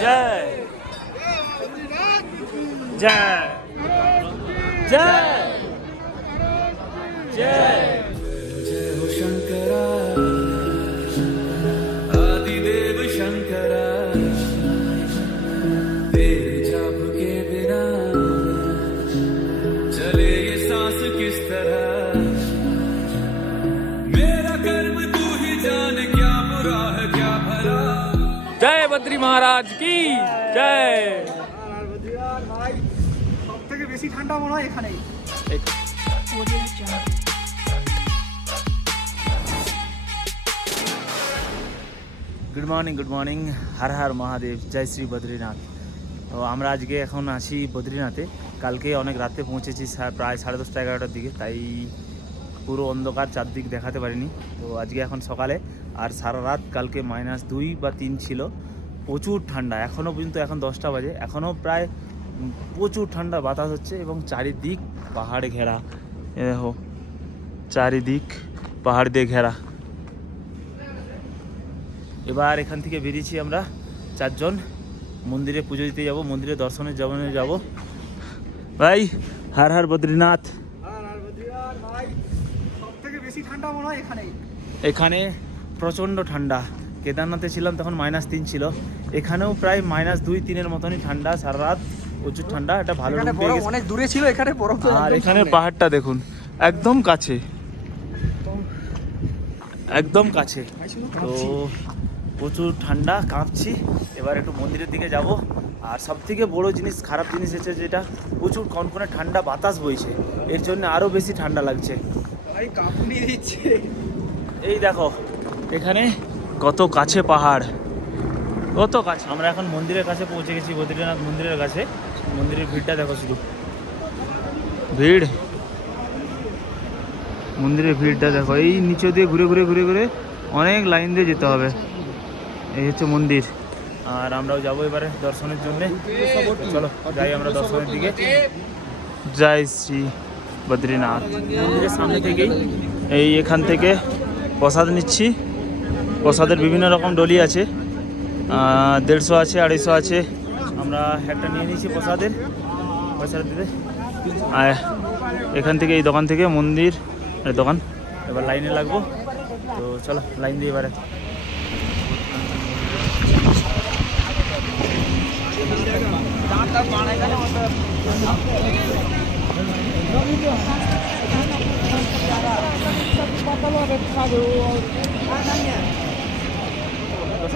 জয় জয় জয় জয় বদ্রী মহারাজ কি? জয়। আর বদ্রীনাথ ভাই সব থেকে বেশি ঠান্ডা মনে হয় এখানেই। Good morning good morning Har Har Mahadev জয় শ্রী বদ্রীনাথ তো আমরা আজকে এখন আছি বদ্রীনাথে। কালকে অনেক রাতে পৌঁছেছি সা- প্রায় সাড়ে দশটা এগারোটার দিকে। তাই পুরো অন্ধকার চারদিক দেখাতে পারিনি। তো আজকে এখন সকালে আর সারা রাত কালকে মাইনাস দুই বা তিন ছিল। প্রচুর ঠান্ডা। এখনও পর্যন্ত এখন দশটা বাজে। এখনও প্রায় প্রচুর ঠান্ডা বাতাস হচ্ছে এবং চারিদিক পাহাড়ে ঘেরা। এ দেখো চারিদিক পাহাড় দিয়ে ঘেরা। এবার এখান থেকে বেরিয়েছি আমরা চারজন। মন্দিরে পুজো দিতে যাব মন্দিরে দর্শনের যাব যাব। ভাই হার হার বদ্রীনাথ। এখানে প্রচণ্ড ঠান্ডা। কেদারনাথে ছিলাম তখন মাইনাস তিন ছিল। এখানেও প্রায় মাইনাস দুই তিনের মতনই ঠান্ডা সারা রাত প্রচুর ঠান্ডা এটা ভালো। অনেক দূরে ছিল এখানে বরফ আর এখানে পাহাড়টা দেখুন একদম কাছে। একদম কাছে। তো প্রচুর ঠান্ডা কাঁপছি। এবার একটু মন্দিরের দিকে যাব। আর সব থেকে বড় জিনিস খারাপ জিনিস হচ্ছে যেটা প্রচুর কনকনে ঠান্ডা বাতাস বইছে। এর জন্য আরও বেশি ঠান্ডা লাগছে। ভাই কাঁপুনি দিচ্ছে। এই দেখো এখানে কত কাছে পাহাড়। কত কাছে? আমরা এখন মন্দিরের কাছে পৌঁছে গেছি বদ্রীনাথ মন্দিরের কাছে। মন্দিরের ভিড়টা দেখো শুধু। ভিড়? মন্দিরের ভিড়টা দেখো। এই নিচে দিয়ে ঘুরে ঘুরে ঘুরে ঘুরে অনেক লাইন দিয়ে যেতে হবে। এই হচ্ছে মন্দির। আর আমরাও যাব এবারে দর্শনের জন্য। চলো যাই আমরা দর্শনের দিকে। জয় শ্রী বদ্রীনাথ। মন্দিরের সামনে থেকেই এই এখান থেকে প্রসাদ নিচ্ছি। প্রসাদের বিভিন্ন রকম ডলি আছে দেড়শো আছে, আড়াইশো আছে। আমরা একটা নিয়ে নিয়েছি প্রসাদের। পয়সা দিতে। আর এখান থেকে, এই দোকান থেকে মন্দির দোকান। এবার লাইনে লাগবো। তো চলো, লাইন দিয়ে এবারে।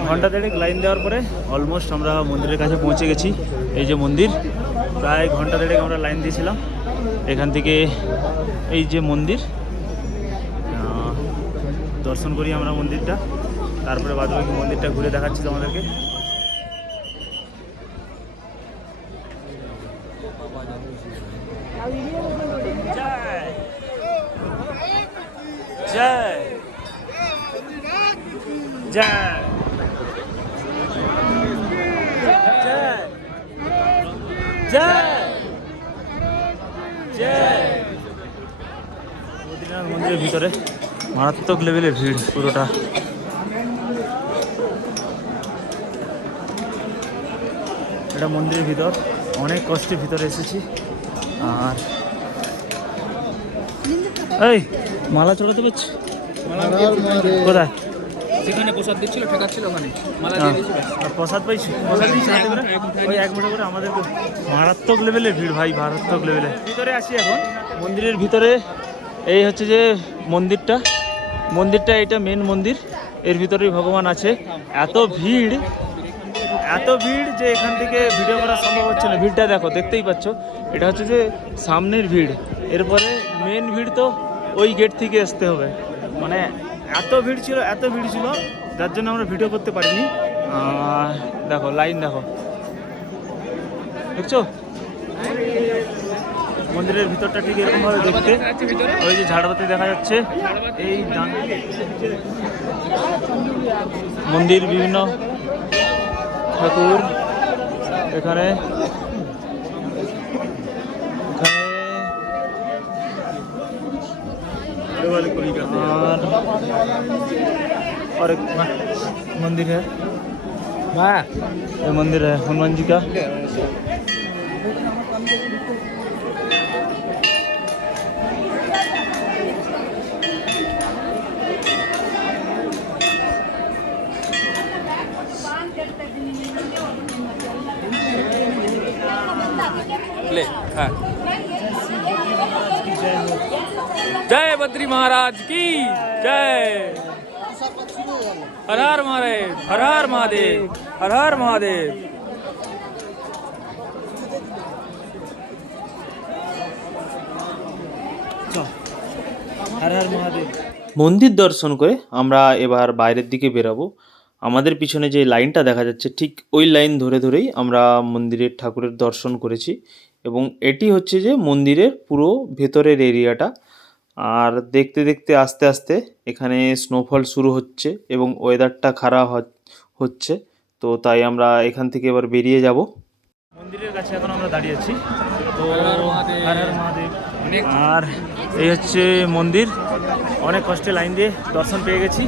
ঘণ্টা দেড়েক লাইন দেওয়ার পরে অলমোস্ট আমরা মন্দিরের কাছে পৌঁছে গেছি। এই যে মন্দির, প্রায় ঘণ্টা দেড়েক আমরা লাইন দিয়েছিলাম। এখান থেকে এই যে মন্দির দর্শন করি আমরা মন্দিরটা। তারপরে বাদবাকি মন্দিরটা ঘুরে দেখাচ্ছি তোমাদেরকে। জয়। জয়। জয়। বদ্রীনাথ মন্দিরের ভিতরে মারাত্মক লেভেলের ভিড় পুরোটা। এটা মন্দিরের ভিতর। অনেক কষ্টে ভিতরে এসেছি। আর এই মালা চড়াতে পারছি? কোথায়? যেখানে প্রসাদ দিচ্ছিল ঠেকাচ্ছিল ওখানে। মালা হ্যাঁ। প্রসাদ পাইছি? প্রসাদ দিয়েছি হাতে করে ওই এক মুঠো করে আমাদের মারাত্মক লেভেলের ভিড় ভাই মারাত্মক লেভেলে ভিতরে আসি এখন। মন্দিরের ভিতরে এই হচ্ছে যে মন্দিরটা। মন্দিরটা এটা মেন মন্দির। এর ভিতরেই ভগবান আছে। এত ভিড় এত ভিড় যে এখান থেকে ভিডিও করা সম্ভব হচ্ছে না। ভিড়টা দেখো দেখতেই পাচ্ছ। এটা হচ্ছে যে সামনের ভিড়। এরপরে মেন ভিড় তো ওই গেট থেকে আসতে হবে। মানে এত ভিড় ছিল, এত ভিড় ছিল, যার জন্য আমরা ভিডিও করতে পারিনি। দেখো, লাইন দেখো। দেখছ? মন্দিরের ভিতরটা ঠিক এরকম ভাবে দেখতে ওই যে ঝাড়বাতি দেখা যাচ্ছে। এই মন্দির, বিভিন্ন ঠাকুর এখানে। এখানে और एक मंदिर है। ये मंदिर है हनुमान जी का। ले हाँ। जय बद्री महाराज की। জয় হর হর মহাদেব হর হর মহাদেব হর হর মহাদেব মন্দির দর্শন করে আমরা এবার বাইরের দিকে বেরাবো। আমাদের পিছনে যে লাইনটা দেখা যাচ্ছে ঠিক ওই লাইন ধরে ধরেই আমরা মন্দিরের ঠাকুরের দর্শন করেছি। এবং এটি হচ্ছে যে মন্দিরের পুরো ভেতরের এরিয়াটা আর দেখতে দেখতে আস্তে আস্তে এখানে স্নোফল শুরু হচ্ছে এবং ওয়েদারটা খারাপ হচ্ছে। তো তাই আমরা এখান থেকে এবার বেরিয়ে যাব। মন্দিরের কাছে এখন আমরা দাঁড়িয়ে আছি। তো আর এই হচ্ছে মন্দির। অনেক কষ্টে লাইন দিয়ে দর্শন পেয়ে গেছি।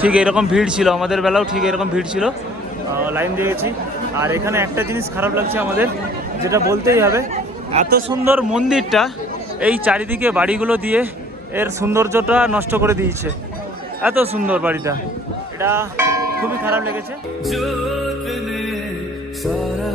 ঠিক এরকম ভিড় ছিল আমাদের বেলাও ঠিক এরকম ভিড় ছিল। লাইন দিয়ে গেছি। আর এখানে একটা জিনিস খারাপ লাগছে আমাদের যেটা বলতেই হবে এত সুন্দর মন্দিরটা এই চারিদিকে বাড়িগুলো দিয়ে এর সৌন্দর্যটা নষ্ট করে দিয়েছে। এত সুন্দর বাড়িটা। এটা খুবই খারাপ লেগেছে। সারা